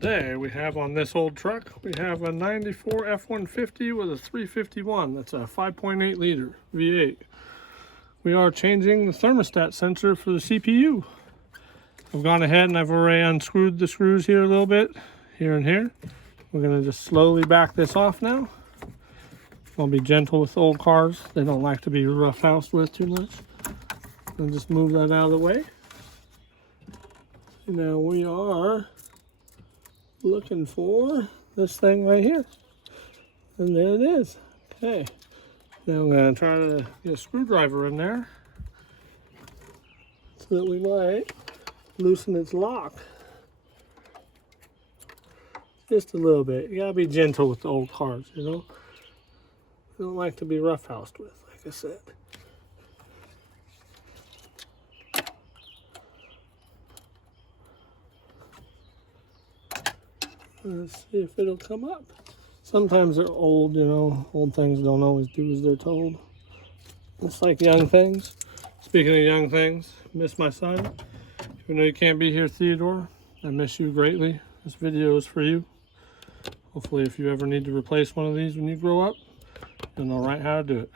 Today we have on this old truck, we have a 94 F-150 with a 351. That's a 5.8 liter V8. We are changing the thermostat sensor for the CPU. I've gone ahead and I've already unscrewed the screws here a little bit, here and here. We're going to just slowly back this off now. I'll be gentle with old cars. They don't like to be roughhoused with too much. And just move that out of the way. Now we are looking for this thing right here. And there it is. Okay. Now I'm going to try to get a screwdriver in there so that we might loosen its lock. Just a little bit. You gotta be gentle with the old cars, you know? They don't like to be roughhoused with, like I said. Let's see if it'll come up. Sometimes they're old, you know. Old things don't always do as they're told. It's like young things. Speaking of young things, miss my son. Even though you can't be here, Theodore, I miss you greatly. This video is for you. Hopefully, if you ever need to replace one of these when you grow up, you'll know right how to do it.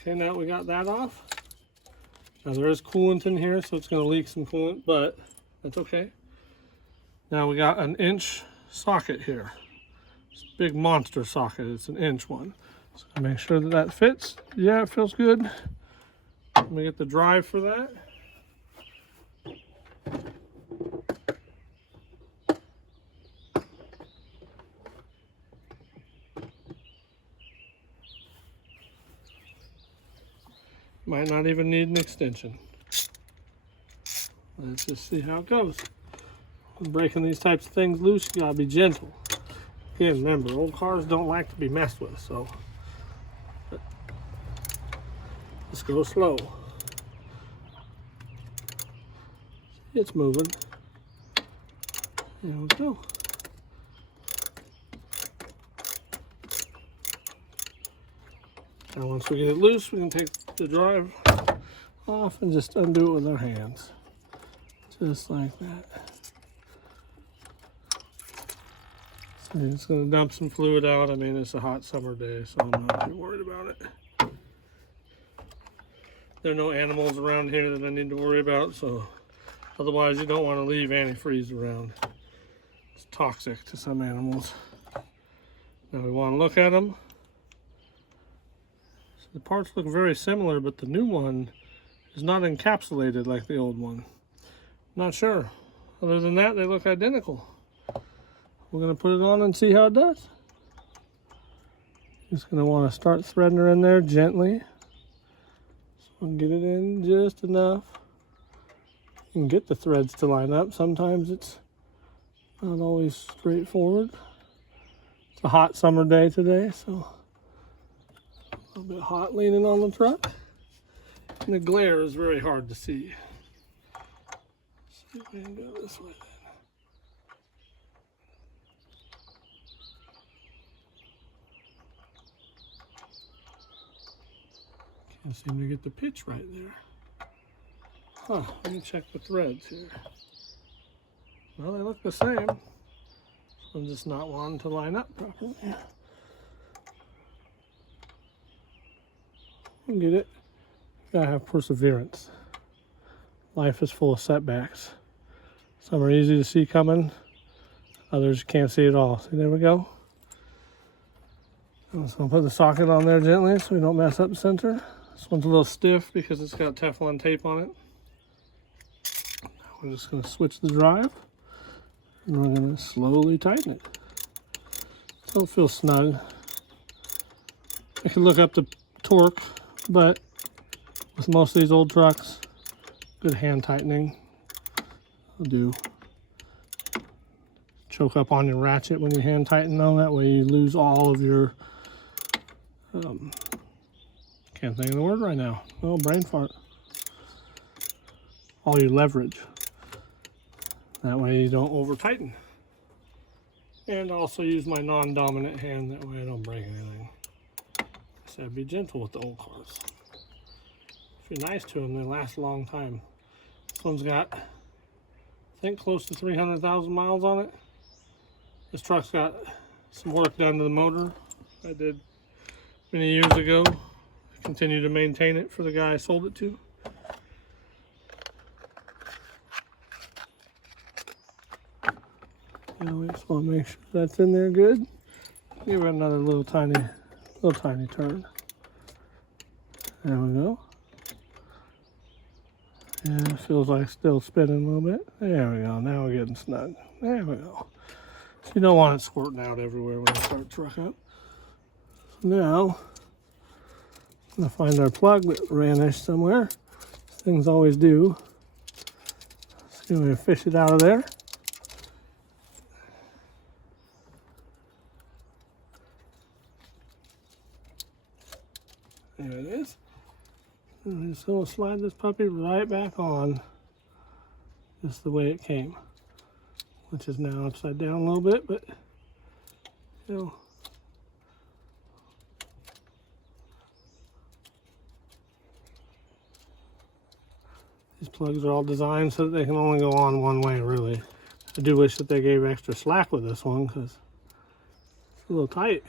Okay, now we got that off. Now there is coolant in here, so it's going to leak some coolant, but that's okay. Now we got an inch socket here. It's a big monster socket. It's an inch one. So make sure that that fits. Yeah, it feels good. Let me get the drive for that. Might not even need an extension. Let's just see how it goes. When breaking these types of things loose, you gotta be gentle. Again, remember, old cars don't like to be messed with, so let's go slow. It's moving. There we go. Now once we get it loose, we can take the drive off and just undo it with our hands. Just like that. So it's going to dump some fluid out. I mean, it's a hot summer day, so I'm not too worried about it. There are no animals around here that I need to worry about, so otherwise you don't want to leave antifreeze around. It's toxic to some animals. Now we want to look at them. So the parts look very similar, but the new one is not encapsulated like the old one. Not sure. Other than that, they look identical. We're going to put it on and see how it does. Just going to want to start threading her in there gently. So I'll get it in just enough. You can get the threads to line up. Sometimes it's not always straightforward. It's a hot summer day today, so a little bit hot leaning on the truck. And the glare is very hard to see. Let's see if we can go this way. Can't seem to get the pitch right there. Huh, let me check the threads here. Well, they look the same. I'm just not wanting to line up properly. You can get it. You gotta have perseverance. Life is full of setbacks. Some are easy to see coming, others you can't see at all. See, there we go. I'm just gonna put the socket on there gently so we don't mess up the center. This one's a little stiff because it's got Teflon tape on it. Now we're just gonna switch the drive and we're gonna slowly tighten it so it feels snug. I can look up the torque, but with most of these old trucks, good hand tightening will do. Choke up on your ratchet when you hand tighten though, that way you lose all of your can't think of the word right now. Oh, brain fart. All your leverage. That way you don't over tighten. And also use my non-dominant hand, that way I don't break anything. So be gentle with the old cars. If you're nice to them, they last a long time. This one's got think close to 300,000 miles on it. This truck's got some work done to the motor. I did many years ago. I continue to maintain it for the guy I sold it to. Now we just want to make sure that's in there good. Give it another little tiny turn. There we go. Yeah, it feels like still spinning a little bit. There we go. Now we're getting snug. There we go. So you don't want it squirting out everywhere when you start truck up. So now, I'm going to find our plug that vanished somewhere. Things always do. See if we can fish it out of there. There it is. And just going to slide this puppy right back on just the way it came, which is now upside down a little bit, but you know, these plugs are all designed so that they can only go on one way, really. I do wish that they gave extra slack with this one because it's a little tight.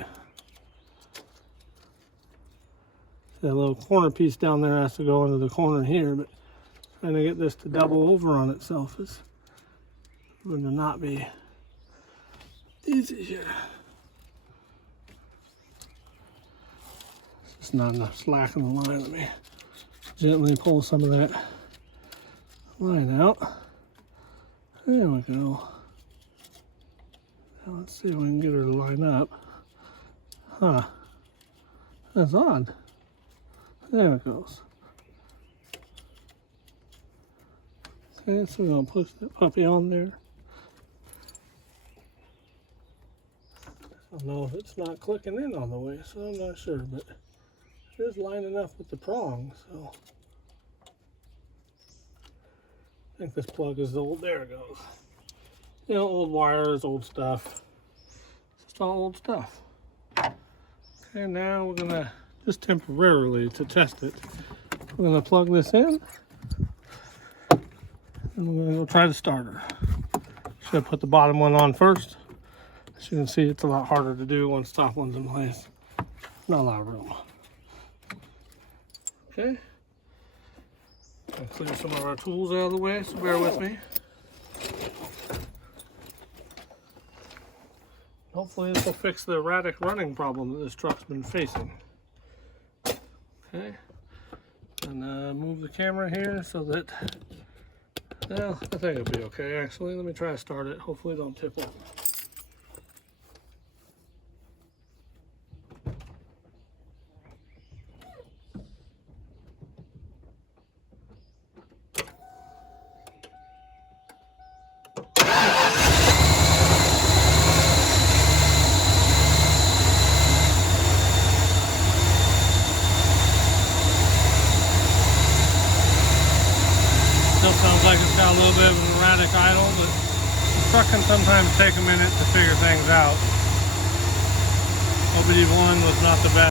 That little corner piece down there has to go into the corner here, but trying to get this to double over on itself is going to not be easy here. Just not enough slack in the line. Let me gently pull some of that line out. There we go. Now let's see if we can get her to line up. Huh. That's odd. There it goes. Okay, so we're going to push that puppy on there. I don't know if it's not clicking in on the way, so I'm not sure, but it is lining up with the prong, so I think this plug is old. There it goes. You know, old wires, old stuff. It's just all old stuff. Okay, now we're going to just temporarily to test it. We're going to plug this in and we're going to go try the starter. Should have put the bottom one on first. As you can see, it's a lot harder to do once top one's in place. Not a lot of room. Okay. I'll clear some of our tools out of the way, so bear with me. Hopefully this will fix the erratic running problem that this truck's been facing. Okay, and move the camera here so that, well, I think it'll be okay actually. Let me try to start it. Hopefully it don't tip over. Still sounds like it's got a little bit of an erratic idle, but the truck can sometimes take a minute to figure things out. OBD1 was not the best.